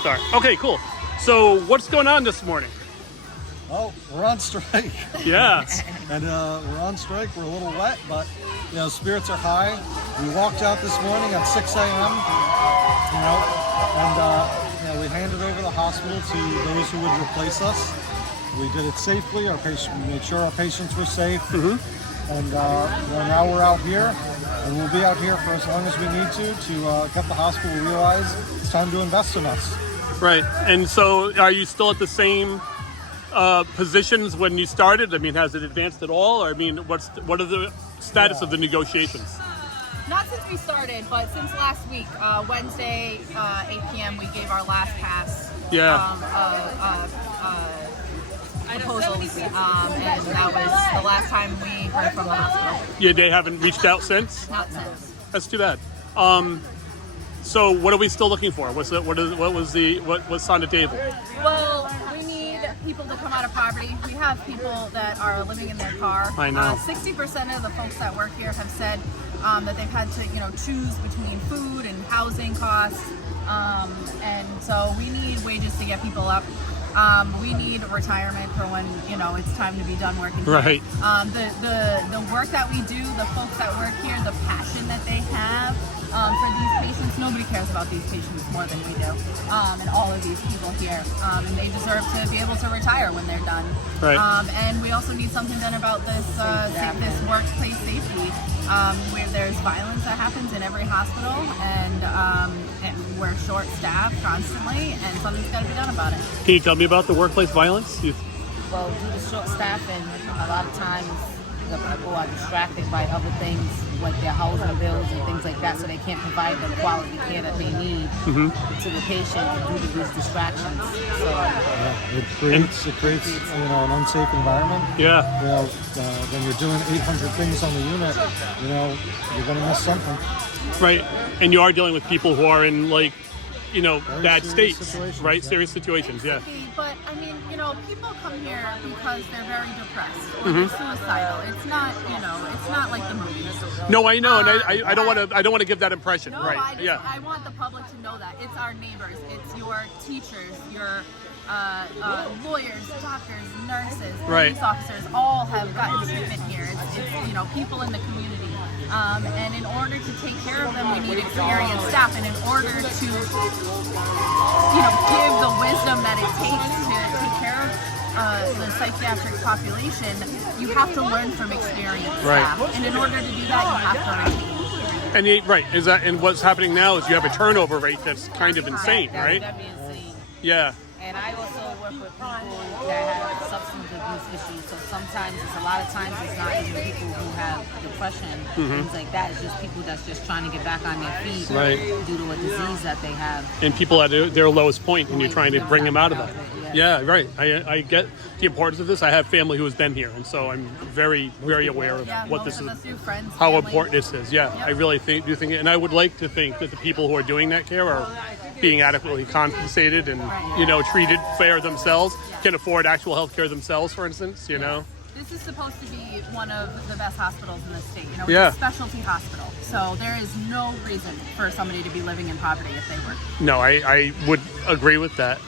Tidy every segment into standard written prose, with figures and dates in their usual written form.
start. Okay, cool. So what's going on this morning? Oh, we're on strike. Yeah. And we're on strike. We're a little wet, but spirits are high. We walked out this morning at 6 a.m. And we handed over the hospital to those who would replace us. We did it safely. We made sure our patients were safe. Mm-hmm. And now we're out here, and we'll be out here for as long as we need to get the hospital to realize it's time to invest in us. Right. And so, are you still at the same positions when you started? I mean, has it advanced at all? I mean, what are the status of the negotiations? Not since we started, but since last week, Wednesday, 8 p.m., we gave our last pass. Proposals, and that was the last time we heard from the hospital. Yeah, they haven't reached out since? Not since. That's too bad. So what are we still looking for? What's on the table? Well, we need people to come out of poverty. We have people that are living in their car. I know. 60% of the folks that work here have said that they've had to, choose between food and housing costs, and so we need wages to get people up. We need retirement for when it's time to be done working here. Right. The work that we do, the folks that work here, the passion that they have for these patients. Nobody cares about these patients more than we do, and all of these people here. And they deserve to be able to retire when they're done. Right. And we also need something done about this workplace safety, where there's violence that happens in every hospital, and we're short-staffed constantly, and something's got to be done about it. Can you tell me about the workplace violence? Well, due to short staffing, a lot of times the people are distracted by other things like their housing bills and things like that, so they can't provide the quality care that they need to the patient due to these distractions. So it creates an unsafe environment. Yeah. When you're doing 800 things on the unit, you're going to miss something. Right. And you are dealing with people who are in bad states, situations, right? Serious situations, yeah. But I mean, people come here because they're very depressed or they're suicidal. It's not, it's not like the movies. No, I know, and I don't want to give that impression, No, right? I want the public to know that it's our neighbors, it's your teachers, your lawyers, doctors, nurses, police officers, all have gotten treatment here. It's people in the community. And in order to take care of them, we need experienced staff. And in order to, give the wisdom that it takes to take care of the psychiatric population, you have to learn from experienced staff. And in order to do that, you have to retain. And what's happening now is you have a turnover rate that's kind of insane, right? That'd be insane. Yeah. And I also work with people that have substance abuse issues. So sometimes, a lot of times, it's not even people who have depression, things like that. It's just people that's just trying to get back on their feet due to a disease that they have. And people at their lowest point, and you're trying to bring them out of that. Yeah, right. I get the importance of this. I have family who has been here, and so I'm very, very aware of what this is, how important this is. Yeah, I really do think it. And I would like to think that the people who are doing that care are being adequately compensated and treated fair themselves, can afford actual health care themselves, for instance. This is supposed to be one of the best hospitals in the state. It's Yeah. a specialty hospital, so there is no reason for somebody to be living in poverty if they work. No, I would agree with that.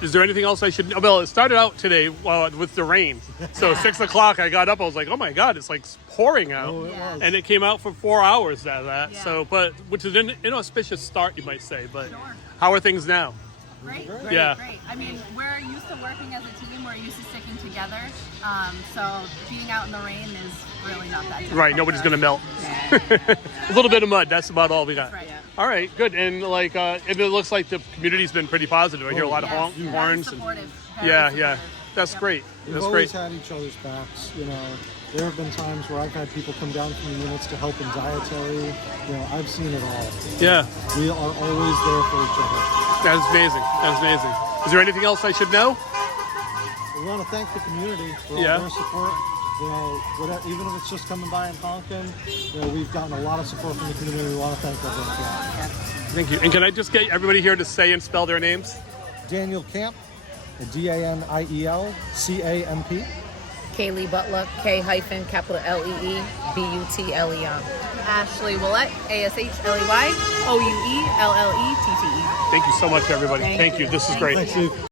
Is there anything else I should know? Well, it started out today with the rain. So 6 o'clock, I got up. I was like, oh my God, it's like pouring out. Oh, it was. And it came out for 4 hours out of that. Yeah. So, which is an inauspicious start, you might say. But Sure. how are things now? Great. Yeah. Great. I mean, we're used to working as a team. We're used to sticking together. So being out in the rain is really not that difficult. Right, nobody's going to melt. A little bit of mud, that's about all we got. That's right. All right, good. And and it looks like the community's been pretty positive. I hear a lot of Yes, horns. very And, supportive. yeah. Very supportive. That's Yep. great. We've That's always great. had each other's backs. There have been times where I've had people come down from the units to help in dietary. I've seen it all. Yeah, We are always there for each other. that's amazing. That's amazing. Is there anything else I should know? We want to thank the community for all Yeah. their support. Even if it's just coming by and honking, we've gotten a lot of support from the community. We want to thank everyone for that. Thank you. And can I just get everybody here to say and spell their names? Daniel Camp, Daniel Camp. Kaylee Butler, K-Lee. Buttleyon. Ashley Willett, ASHLEYOUELLETTE. Thank you so much, everybody. Thank you. This is great. Thanks, Steve.